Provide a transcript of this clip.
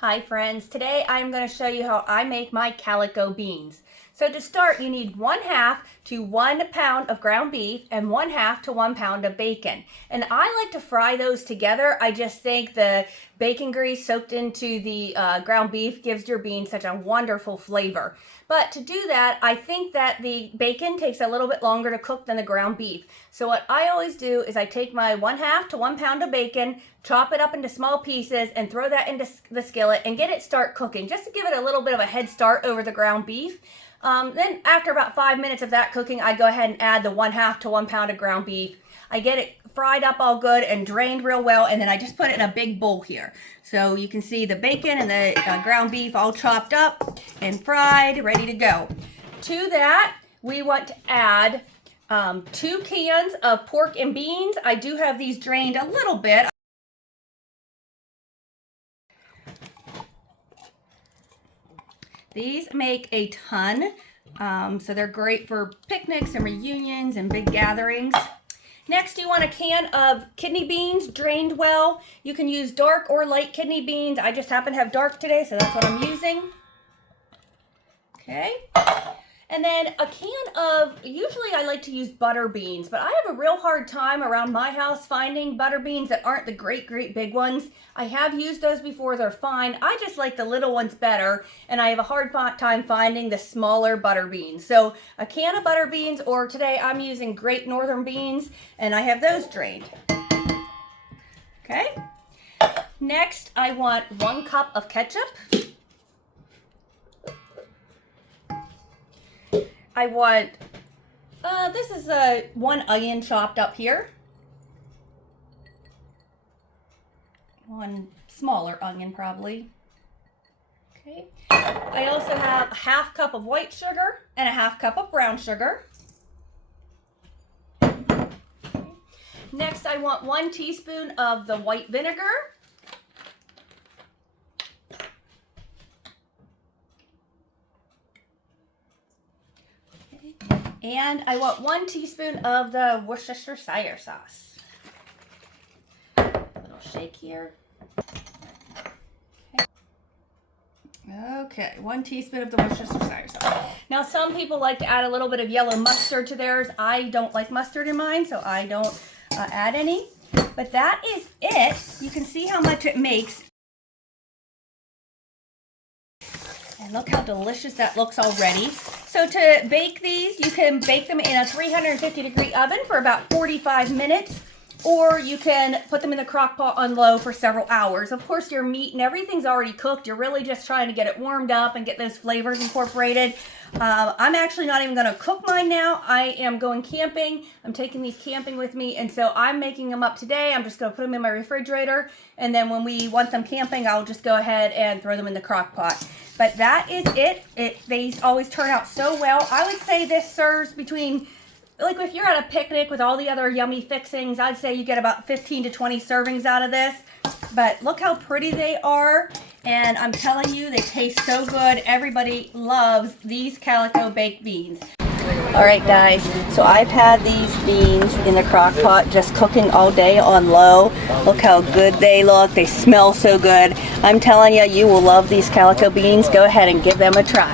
Hi friends, today I'm going to show you how I make my Calico beans. So to start, you need 1/2 to 1 pound of ground beef and 1/2 to 1 pound of bacon. And I like to fry those together. I just think the bacon grease soaked into the ground beef gives your beans such a wonderful flavor. But to do that, I think that the bacon takes a little bit longer to cook than the ground beef. So what I always do is I take my 1/2 to 1 pound of bacon, chop it up into small pieces, and throw that into the skillet and get it start cooking, just to give it a little bit of a head start over the ground beef. Then after about 5 minutes of that cooking, I go ahead and add the 1/2 to 1 pound of ground beef. I get it fried up all good and drained real well, and then I just put it in a big bowl here. So you can see the bacon and the ground beef all chopped up and fried, ready to go. To that, we want to add 2 cans of pork and beans. I do have these drained a little bit. These make a ton, so they're great for picnics and reunions and big gatherings. Next, you want a can of kidney beans, drained well. You can use dark or light kidney beans. I just happen to have dark today, so that's what I'm using. Okay. And then a can of, usually I like to use butter beans, but I have a real hard time around my house finding butter beans that aren't the great big ones. I have used those before, they're fine. I just like the little ones better, and I have a hard time finding the smaller butter beans. So a can of butter beans, or today I'm using Great Northern beans, and I have those drained. Okay. Next, I want 1 cup of ketchup. I want, this is 1 onion chopped up here. 1 smaller onion probably. Okay. I also have a 1/2 cup of white sugar and a 1/2 cup of brown sugar. Okay. Next, I want 1 teaspoon of the white vinegar. And I want 1 teaspoon of the Worcestershire sauce. A little shake here. Okay, 1 teaspoon of the Worcestershire sauce. Now, some people like to add a little bit of yellow mustard to theirs. I don't like mustard in mine, so I don't add any. But that is it. You can see how much it makes. And look how delicious that looks already. So to bake these, you can bake them in a 350-degree oven for about 45 minutes, or you can put them in the crock pot on low for several hours. Of course, your meat and everything's already cooked. You're really just trying to get it warmed up and get those flavors incorporated. I'm actually not even going to cook mine now. I am going camping. I'm taking these camping with me, and so I'm making them up today. I'm just going to put them in my refrigerator, and then when we want them camping, I'll just go ahead and throw them in the crock pot. But that is it. They always turn out so well. I would say this serves between, like if you're at a picnic with all the other yummy fixings, I'd say you get about 15 to 20 servings out of this. But look how pretty they are. And I'm telling you, they taste so good. Everybody loves these Calico baked beans. All right, guys, so I've had these beans in the crock pot just cooking all day on low. Look how good they look. They smell so good. I'm telling you, you will love these Calico beans. Go ahead and give them a try.